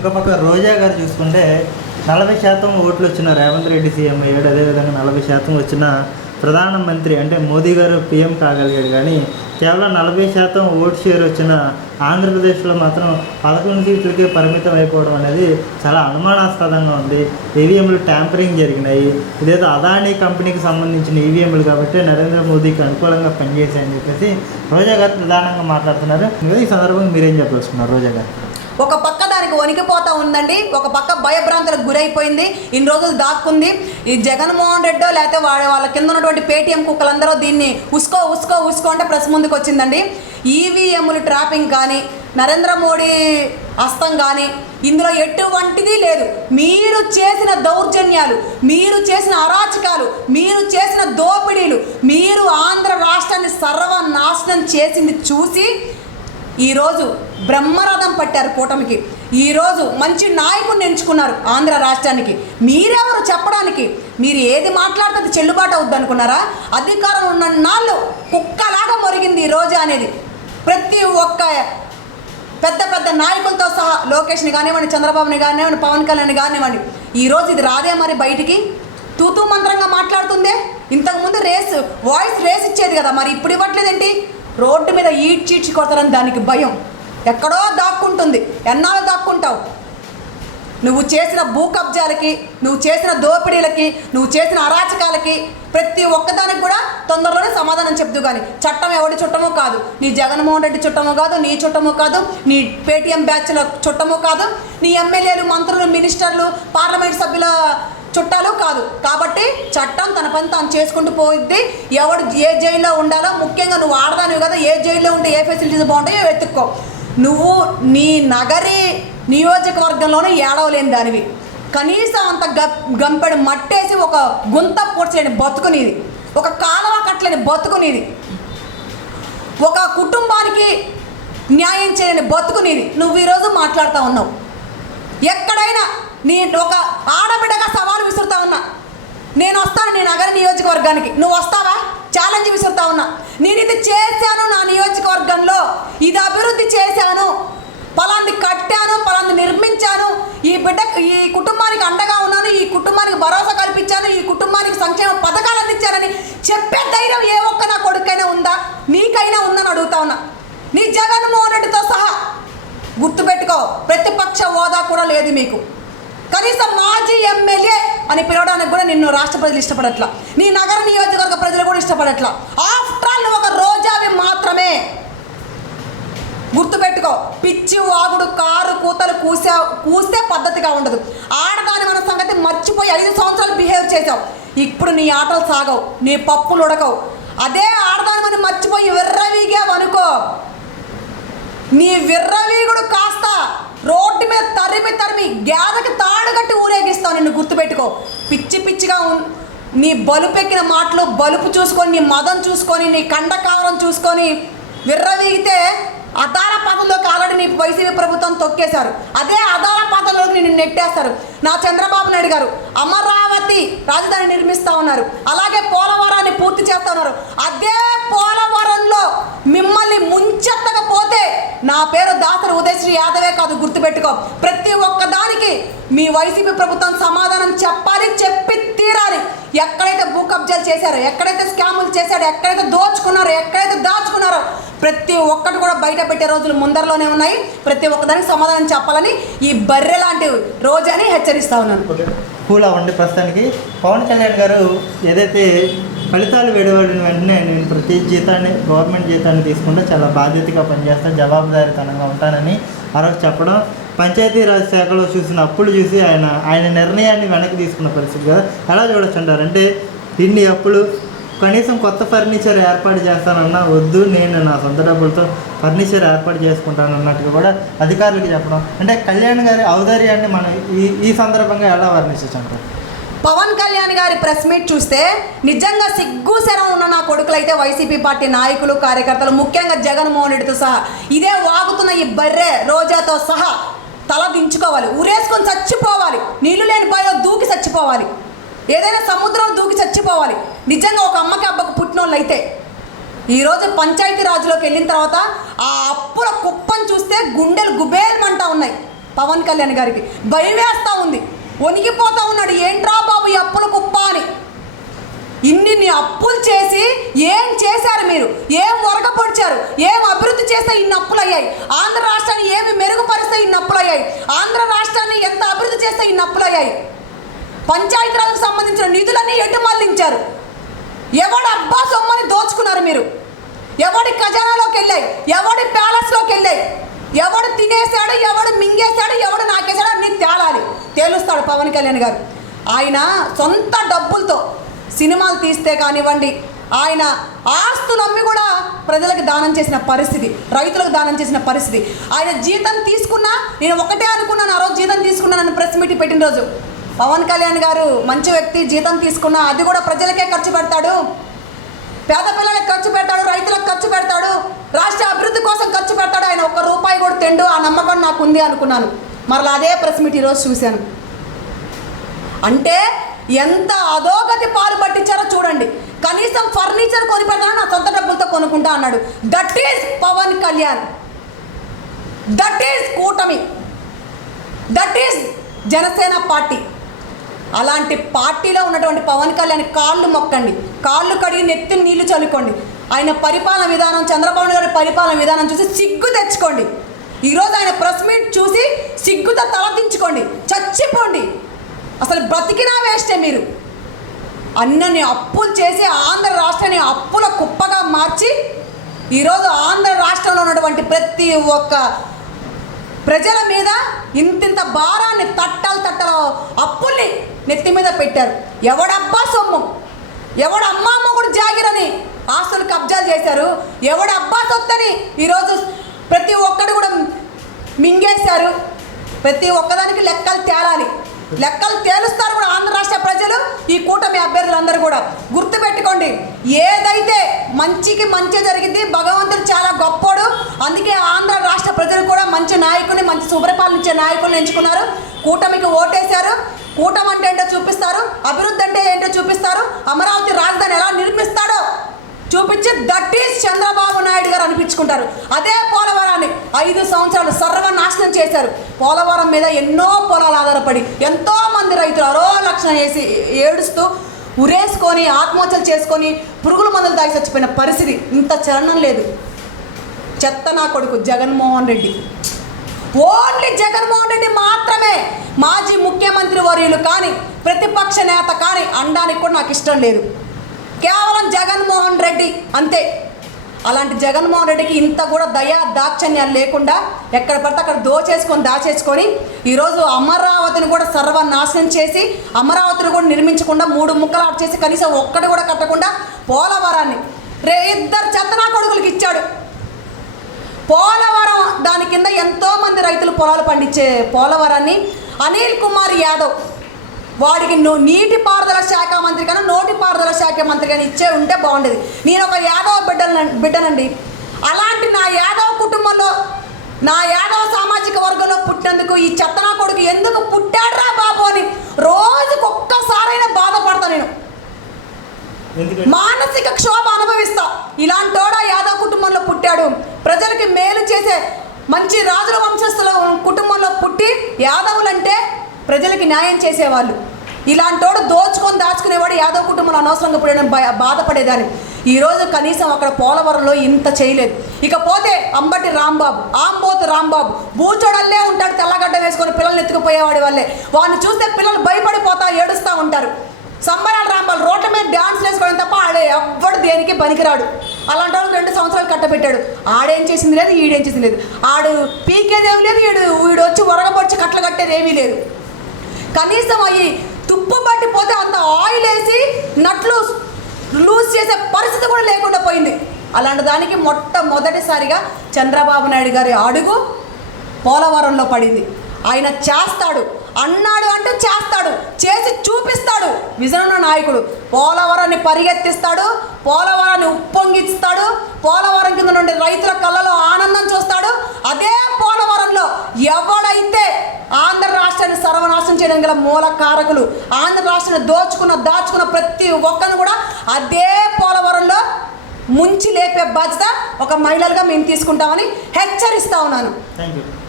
ఇంకో పక్క రోజా గారు చూసుకుంటే 40% ఓట్లు వచ్చిన రేవంత్ రెడ్డి సీఎం అయ్యాడు. అదేవిధంగా 40% వచ్చిన ప్రధానమంత్రి అంటే మోదీ గారు పీఎం కాగలిగాడు. కానీ కేవలం 40% ఓటు షేర్ వచ్చిన ఆంధ్రప్రదేశ్లో మాత్రం 11 సీట్లకే పరిమితం అయిపోవడం అనేది చాలా అనుమానాస్పదంగా ఉంది. ఈవీఎంలు ట్యాంపరింగ్ జరిగినాయి. ఇదేదో అదానీ కంపెనీకి సంబంధించిన ఈవీఎంలు కాబట్టి నరేంద్ర మోదీకి అనుకూలంగా పనిచేశాయని చెప్పేసి రోజా గారు ప్రధానంగా మాట్లాడుతున్నారు. ఈ సందర్భంగా మీరేం చెప్పదలుచుకున్నారు రోజా గారు? ఒక పక్క దానికి వణికిపోతూ ఉందండి, ఒక పక్క భయభ్రాంతులకు గురైపోయింది, ఇన్ని రోజులు దాక్కుంది. ఈ జగన్మోహన్ రెడ్డో లేకపోతే వాళ్ళ కింద ఉన్నటువంటి పేటీఎం కుక్కలందరూ దీన్ని ఉసుకో ఉసుకో ఉసుకో అంటే ప్రెస్ ముందుకు వచ్చిందండి. ఈవీఎంలు ట్రాపింగ్ కానీ నరేంద్ర మోడీ హస్తం కానీ ఇందులో ఎటువంటిది లేదు. మీరు చేసిన దౌర్జన్యాలు, మీరు చేసిన అరాచకాలు, మీరు చేసిన దోపిడీలు, మీరు ఆంధ్ర రాష్ట్రాన్ని సర్వనాశనం చేసింది చూసి ఈరోజు బ్రహ్మరథం పట్టారు కూటమికి. ఈరోజు మంచి నాయకుడిని ఎంచుకున్నారు ఆంధ్ర రాష్ట్రానికి. మీరెవరు చెప్పడానికి? మీరు ఏది మాట్లాడితే చెల్లుబాటు అవుద్ది అనుకున్నారా? అధికారం ఉన్న నాళ్ళు కుక్కలాగా మొరిగింది ఈ రోజు అనేది. ప్రతి ఒక్క పెద్ద పెద్ద నాయకులతో సహా లోకేష్ని కానివ్వండి, చంద్రబాబుని కానివ్వండి, పవన్ కళ్యాణ్ కానివ్వండి, ఈరోజు ఇది రాదే మరి బయటికి? తూతూ మంత్రంగా మాట్లాడుతుందే. ఇంతకుముందు వాయిస్ రేస్ ఇచ్చేది కదా, మరి ఇప్పుడు ఇవ్వట్లేదేంటి? రోడ్డు మీద ఈడ్చీడ్చి కొడతారని దానికి భయం ఎక్కడో దాక్కుంటుంది. ఎన్నాళ్ళు దాక్కుంటావు? నువ్వు చేసిన భూ కబ్జాలకి, నువ్వు చేసిన దోపిడీలకి, నువ్వు చేసిన అరాచకాలకి ప్రతి ఒక్కదానికి కూడా తొందరలోనే సమాధానం చెప్తూ. కానీ చట్టం ఎవడి చుట్టమో కాదు, నీ జగన్మోహన్ రెడ్డి చుట్టమో కాదు, నీ చుట్టమో కాదు, నీ పేటీఎం బ్యాచ్ల చుట్టమో కాదు, నీ ఎమ్మెల్యేలు, మంత్రులు, మినిస్టర్లు, పార్లమెంట్ సభ్యుల చుట్టాలు కాదు. కాబట్టి చట్టం తన పని తాను చేసుకుంటూ పోయిద్ది. ఎవడు ఏ జైల్లో ఉండాలో, ముఖ్యంగా నువ్వు ఆడదానివి కదా, ఏ జైల్లో ఉంటే ఏ ఫెసిలిటీస్ బాగుంటాయో వెతుక్కో. నువ్వు నీ నగరి నియోజకవర్గంలోనే ఏడవలేని దానివి. కనీసం అంత గంపెడు మట్టేసి ఒక గుంత పూడ్చలేని బతుకునేది, ఒక కాలువ కట్టలేని బతుకునేది, ఒక కుటుంబానికి న్యాయం చేయని బతుకునేది నువ్వు ఈరోజు మాట్లాడుతూ ఉన్నావు. ఎక్కడైనా నీ ఒక ఆడబిడ్డగా సవాలు విసురుతా ఉన్నా, నేను వస్తాను నీ నగర నియోజకవర్గానికి, నువ్వు వస్తావా? ఛాలెంజ్ విసురుతా ఉన్నా. నేను ఇది చేశాను, నా నియోజకవర్గంలో ఇది అభివృద్ధి చేశాను, పలాంది కట్టాను, పలాంది నిర్మించాను, ఈ కుటుంబానికి అండగా ఉన్నాను, ఈ కుటుంబానికి భరోసా కల్పించాను, ఈ కుటుంబానికి సంక్షేమ పథకాలు అందించానని చెప్పే ధైర్యం ఏ ఒక్క నా కొడుకైనా ఉందా? నీకైనా ఉందని అడుగుతా ఉన్నా. నీ జగన్మోహన్ రెడ్డితో సహా గుర్తుపెట్టుకో, ప్రతిపక్ష హోదా కూడా లేదు మీకు. కనీసం మాజీ ఎమ్మెల్యే అని పిలవడానికి కూడా నిన్ను రాష్ట్ర ప్రజలు ఇష్టపడట్లా, నీ నగర నియోజకవర్గ ప్రజలు కూడా ఇష్టపడట్లా. ఆఫ్టర్ ఆల్ ఒక రోజావి మాత్రమే. గుర్తుపెట్టుకో, పిచ్చి వాగుడు, కారు కూతలు కూస్తే పద్ధతిగా ఉండదు. ఆడదాని మన సంగతి మర్చిపోయి 5 సంవత్సరాలు బిహేవ్ చేసావు. ఇప్పుడు నీ ఆటలు సాగవు, నీ పప్పులు ఉడకవు. అదే ఆడదాని మనం మర్చిపోయి విర్రవీగావు అనుకో, నీ విర్రవీగుడు కాస్త రోడ్డు మీద తరిమి గేదకి తాడుగట్టి ఊరేగిస్తావు. నిన్ను గుర్తుపెట్టుకో. పిచ్చి పిచ్చిగా నీ బలుపెక్కిన మాటలు, బలుపు చూసుకొని, నీ మదం చూసుకొని, నీ కండకావరం చూసుకొని విర్రవీగితే అదాల పాతంలోకి ఆల్రెడీ నీ వైసీపీ ప్రభుత్వం తొక్కేశారు. అదే అదాల పాతంలోకి నిన్ను నెట్టేస్తారు. నా చంద్రబాబు నాయుడు గారు అమరావతి రాజధాని నిర్మిస్తూ ఉన్నారు, అలాగే పోలవరాన్ని పూర్తి చేస్తూ ఉన్నారు. అదే పోలవరంలో మిమ్మల్ని ముంచెత్తకపోతే నా పేరు దాసరి ఉదయశ్రీ యాదవే కాదు, గుర్తుపెట్టుకో. ప్రతి ఒక్కదానికి మీ వైసీపీ ప్రభుత్వం సమాధానం చెప్పాలి, చెప్పి తీరాలి. ఎక్కడైతే భూ కబ్జాలు చేశారో, ఎక్కడైతే స్కాములు చేశారో, ఎక్కడైతే దోచుకున్నారో, ఎక్కడైతే దాచుకున్నారో ప్రతి ఒక్కటి కూడా బయట పెట్టే రోజులు ముందరలోనే ఉన్నాయి. ప్రతి ఒక్కదానికి సమాధానం చెప్పాలని ఈ బర్రె లాంటి రోజని హెచ్చరిస్తా ఉన్నాను. కూల్ అవ్వండి. ప్రస్తుతానికి పవన్ కళ్యాణ్ గారు ఏదైతే ఫలితాలు వెలువడిన వెంటనే నేను ప్రతి జీతాన్ని, గవర్నమెంట్ జీతాన్ని తీసుకుంటే చాలా బాధ్యతగా పనిచేస్తాను, జవాబుదారీతనంగా ఉంటానని మరొక చెప్పడం, పంచాయతీరాజ్ శాఖలో చూసిన అప్పులు చూసి ఆయన నిర్ణయాన్ని వెనక్కి తీసుకున్న పరిస్థితి కదా, ఎలా చూడొచ్చు అంటారు? అంటే ఇన్ని అప్పులు, కనీసం కొత్త ఫర్నిచర్ ఏర్పాటు చేస్తానన్నా వద్దు, నేను నా సొంత డబ్బులతో ఫర్నిచర్ ఏర్పాటు చేసుకుంటాను అన్నట్టుగా కూడా అధికారులకు చెప్పడం, అంటే కళ్యాణ్ గారి ఔదార్యాన్ని మనం ఈ సందర్భంగా ఎలా వర్ణించవచ్చు అంటారు? పవన్ కళ్యాణ్ గారి ప్రెస్ మీట్ చూస్తే నిజంగా సిగ్గు శరం ఉన్న నా కొడుకులైతే వైసీపీ పార్టీ నాయకులు, కార్యకర్తలు, ముఖ్యంగా జగన్మోహన్ రెడ్డితో సహా, ఇదే వాగుతున్న ఈ బర్రె రోజాతో సహా తల దించుకోవాలి, ఊరేసుకొని చచ్చిపోవాలి, నీళ్లు లేని బావిలో దూకి చచ్చిపోవాలి, ఏదైనా సముద్రంలో దూకి చచ్చిపోవాలి. నిజంగా ఒక అమ్మకి అబ్బకు పుట్టినోళ్ళు అయితే ఈరోజు పంచాయతీ రాజులోకి వెళ్ళిన తర్వాత ఆ అప్పుల కుప్పని చూస్తే గుండెలు గుబేలమంటా ఉన్నాయి. పవన్ కళ్యాణ్ గారికి భయం వేస్తూ ఉంది, వణికిపోతూ ఉన్నాడు. ఏంట్రా బాబు ఈ అప్పుల కుప్ప అని. ఇన్ని అప్పులు చేసి ఏం చేశారు మీరు? ఏం వరకపొడిచారు? ఏం అభివృద్ధి చేస్తే ఇన్ని అప్పులు అయ్యాయి? ఆంధ్ర రాష్ట్రాన్ని ఏమి మెరుగుపరిస్తే ఇన్ని అప్పులు అయ్యాయి? ఆంధ్ర రాష్ట్రాన్ని ఎంత అభివృద్ధి చేస్తే ఇన్ని అప్పులు అయ్యాయి? పంచాయతీరాజ్కి సంబంధించిన నిధులన్నీ ఎటు మళ్లించారు? ఎవడు అబ్బా సొమ్మని దోచుకున్నారు మీరు? ఎవడి ఖజానాలోకి వెళ్ళాయి? ఎవడి ప్యాలెస్లోకి వెళ్ళాయి? ఎవడు తినేశాడు, ఎవడు మింగేశాడు, ఎవడు నాకేశాడు అన్నీ తేలాలి, తేలుస్తాడు పవన్ కళ్యాణ్ గారు. ఆయన సొంత డబ్బులతో సినిమాలు తీస్తే కానివ్వండి, ఆయన ఆస్తులు అమ్మి కూడా ప్రజలకు దానం చేసిన పరిస్థితి, రైతులకు దానం చేసిన పరిస్థితి. ఆయన జీతం తీసుకున్నా, నేను ఒకటే అనుకున్నాను ఆ రోజు జీతం తీసుకున్నాను ప్రెస్ మీట్ పెట్టిన రోజు, పవన్ కళ్యాణ్ గారు మంచి వ్యక్తి, జీతం తీసుకున్నా అది కూడా ప్రజలకే ఖర్చు పెడతాడు, పేద పిల్లలకు ఖర్చు పెడతాడు, రైతులకు ఖర్చు పెడతాడు, రాష్ట్ర అభివృద్ధి కోసం ఖర్చు పెడతాడు, ఆయన ఒక్క రూపాయి కూడా తెండు, ఆ నమ్మకం నాకు ఉంది అనుకున్నాను. మరలా అదే ప్రెస్ మీట్ ఈరోజు చూశాను. అంటే ఎంత అధోగతి పాలు పట్టించారో చూడండి. కనీసం ఫర్నిచర్ కొని పెడతాను నా సొంత డబ్బులతో కొనుక్కుంటా అన్నాడు. That is Pawan Kalyan, that is కూటమి, దట్ ఈజ్ జనసేన పార్టీ. అలాంటి పార్టీలో ఉన్నటువంటి పవన్ కళ్యాణ్ కాళ్ళు మొక్కండి, కాళ్ళు కడిగి నెత్తి నీళ్లు చల్లుకోండి. ఆయన పరిపాలన విధానం, చంద్రబాబు గారి పరిపాలన విధానం చూసి సిగ్గు తెచ్చుకోండి. ఈరోజు ఆయన ప్రెస్ మీట్ చూసి సిగ్గుతో తలదించుకోండి, చచ్చిపోండి. అసలు బ్రతికినా వేస్టే మీరు. అన్నని అప్పులు చేసి ఆంధ్ర రాష్ట్రాన్ని అప్పుల కుప్పగా మార్చి ఈరోజు ఆంధ్ర రాష్ట్రంలో ఉన్నటువంటి ప్రతి ఒక్క ప్రజల మీద ఇంతింత భారాన్ని తట్టల అప్పుల్ని నెత్తి మీద పెట్టారు. ఎవడబ్బా సొమ్ము, ఎవడు అమ్మా మొగుడు జాగిరని ఆస్తులు కబ్జాలు చేశారు, ఎవడు అబ్బా సొత్తని ఈరోజు ప్రతి ఒక్కడు కూడా మింగేశారు. ప్రతి ఒక్కదానికి లెక్కలు తేలాలి, లెక్కలు తేలుస్తారు కూడా ఆంధ్ర రాష్ట్ర ప్రజలు, ఈ కూటమి అభ్యర్థులందరూ కూడా. గుర్తుపెట్టుకోండి, ఏదైతే మంచికి మంచి జరిగింది, భగవంతుడు చాలా గొప్పోడు. అందుకే ఆంధ్ర రాష్ట్ర ప్రజలు కూడా మంచి నాయకుని, మంచి సుపరిపాలనిచ్చే నాయకులను ఎంచుకున్నారు, కూటమికి ఓటేశారు. కూటమి అంటే ఏంటో చూపిస్తారు, అభివృద్ధి అంటే ఏంటో చూపిస్తారు, అమరావతి రాజధాని ఎలా నిర్మిస్తాడో చూపించి దట్ ఈజ్ చంద్రబాబు నాయుడు గారు అనిపించుకుంటారు. అదే పోలవరాన్ని 5 సంవత్సరాలు సర్వనాశనం చేశారు. పోలవరం మీద ఎన్నో పొలాలు ఆధారపడి ఎంతోమంది రైతులు అరో లక్షణం వేసి ఏడుస్తూ ఉరేసుకొని ఆత్మహత్యలు చేసుకొని పురుగుల మందులు తాగి చచ్చిపోయిన పరిస్థితి. ఇంత చలనం లేదు. చెత్త నా కొడుకు జగన్మోహన్ రెడ్డి, ఓన్లీ జగన్మోహన్ రెడ్డి మాత్రమే మాజీ ముఖ్యమంత్రి వర్యులు కానీ ప్రతిపక్ష నేత కానీ అనడానికి కూడా నాకు ఇష్టం లేదు. కేవలం జగన్మోహన్ రెడ్డి అంతే. అలాంటి జగన్మోహన్ రెడ్డికి ఇంత కూడా దయా దాక్షణ్యాలు లేకుండా ఎక్కడ పడితే అక్కడ దాచేసుకొని ఈరోజు అమరావతిని కూడా సర్వనాశనం చేసి, అమరావతిని కూడా నిర్మించకుండా 3 ముక్కలు చేసి కనీసం ఒక్కటి కూడా కట్టకుండా పోలవరాన్ని 2 చెత్తనా కొడుకులకి ఇచ్చాడు. పోలవరం దాని కింద ఎంతోమంది రైతులు పొలాలు పండించే పోలవరాన్ని అనిల్ కుమార్ యాదవ్ వాడికి నీటిపారుదల శాఖ మంత్రి కన్నా నోటిపారుదల శాఖ మంత్రి కానీ ఇచ్చే ఉంటే బాగుండేది. నేను ఒక యాదవ్ బిడ్డనండి. అలాంటి నా యాదవ్ కుటుంబంలో, నా యాదవ్ సామాజిక వర్గంలో పుట్టినందుకు ఈ చెత్తనా కొడుకు ఎందుకు పుట్టాడ్రా బాబు అని రోజుకు ఒక్కసారైనా బాధపడతా. నేను మానసిక క్షోభ అనుభవిస్తా. ఇలాంటోడా యాదవ్ కుటుంబంలో పుట్టాడు, ప్రజలకి మేలు చేసే మంచి రాజుల వంశస్థుల కుటుంబంలో పుట్టి యాదవులంటే ప్రజలకి న్యాయం చేసేవాళ్ళు. ఇలాంటోడు దాచుకునేవాడు యాదవ్ కుటుంబంలో అనవసరంగా పుట్టడం బాధపడేదాన్ని. ఈరోజు కనీసం అక్కడ పోలవరంలో ఇంత చేయలేదు. ఇకపోతే అంబటి రాంబాబు, ఆంబోతు రాంబాబు బూచోడల్లే ఉంటాడు, తెల్లగడ్డ వేసుకొని పిల్లల్ని ఎత్తుకుపోయేవాడి వాళ్ళే. వాడిని చూస్తే పిల్లలు భయపడిపోతా ఏడుస్తూ ఉంటారు. సంబరాల రాంబాబు రోడ్ల మీద డ్యాన్స్ వేసుకోవడం తప్ప ఆడే ఎవ్వడు దేనికి పనికిరాడు. అలాంటి వాళ్ళు 2 సంవత్సరాలు కట్టబెట్టాడు. ఆడేం చేసింది లేదు, ఈడేం చేసింది లేదు. ఆడు పీకేదేమీ లేదు, వీడు వచ్చి ఒరగబొచ్చి కట్టలు కట్టేది ఏమీ లేదు. కనీసం అవి తుప్పు పట్టిపోతే అంత ఆయిల్ వేసి నట్లు లూజ్ చేసే పరిస్థితి కూడా లేకుండా పోయింది. అలాంటి దానికి మొట్టమొదటిసారిగా చంద్రబాబు నాయుడు గారి అడుగు పోలవరంలో పడింది. ఆయన చేస్తాడు అన్నాడు అంటే చేస్తాడు, చేసి చూపిస్తాడు. విజన్ ఉన్న నాయకుడు. పోలవరాన్ని పరిగెత్తిస్తాడు, పోలవరాన్ని ఉప్పొంగిస్తాడు, పోలవరం కింద నుండి రైతుల కళ్ళలో ఆనందం చూస్తాడు. అదే పోలవరంలో ఎవడైతే ఆంధ్ర రాష్ట్రాన్ని సర్వనాశనం చేయడం గల మూల కారకులు, ఆంధ్ర రాష్ట్రాన్ని దాచుకున్న ప్రతి ఒక్కరిని కూడా అదే పోలవరంలో ముంచి లేపే బాధ్యత ఒక మహిళలుగా మేము తీసుకుంటామని హెచ్చరిస్తా ఉన్నాను.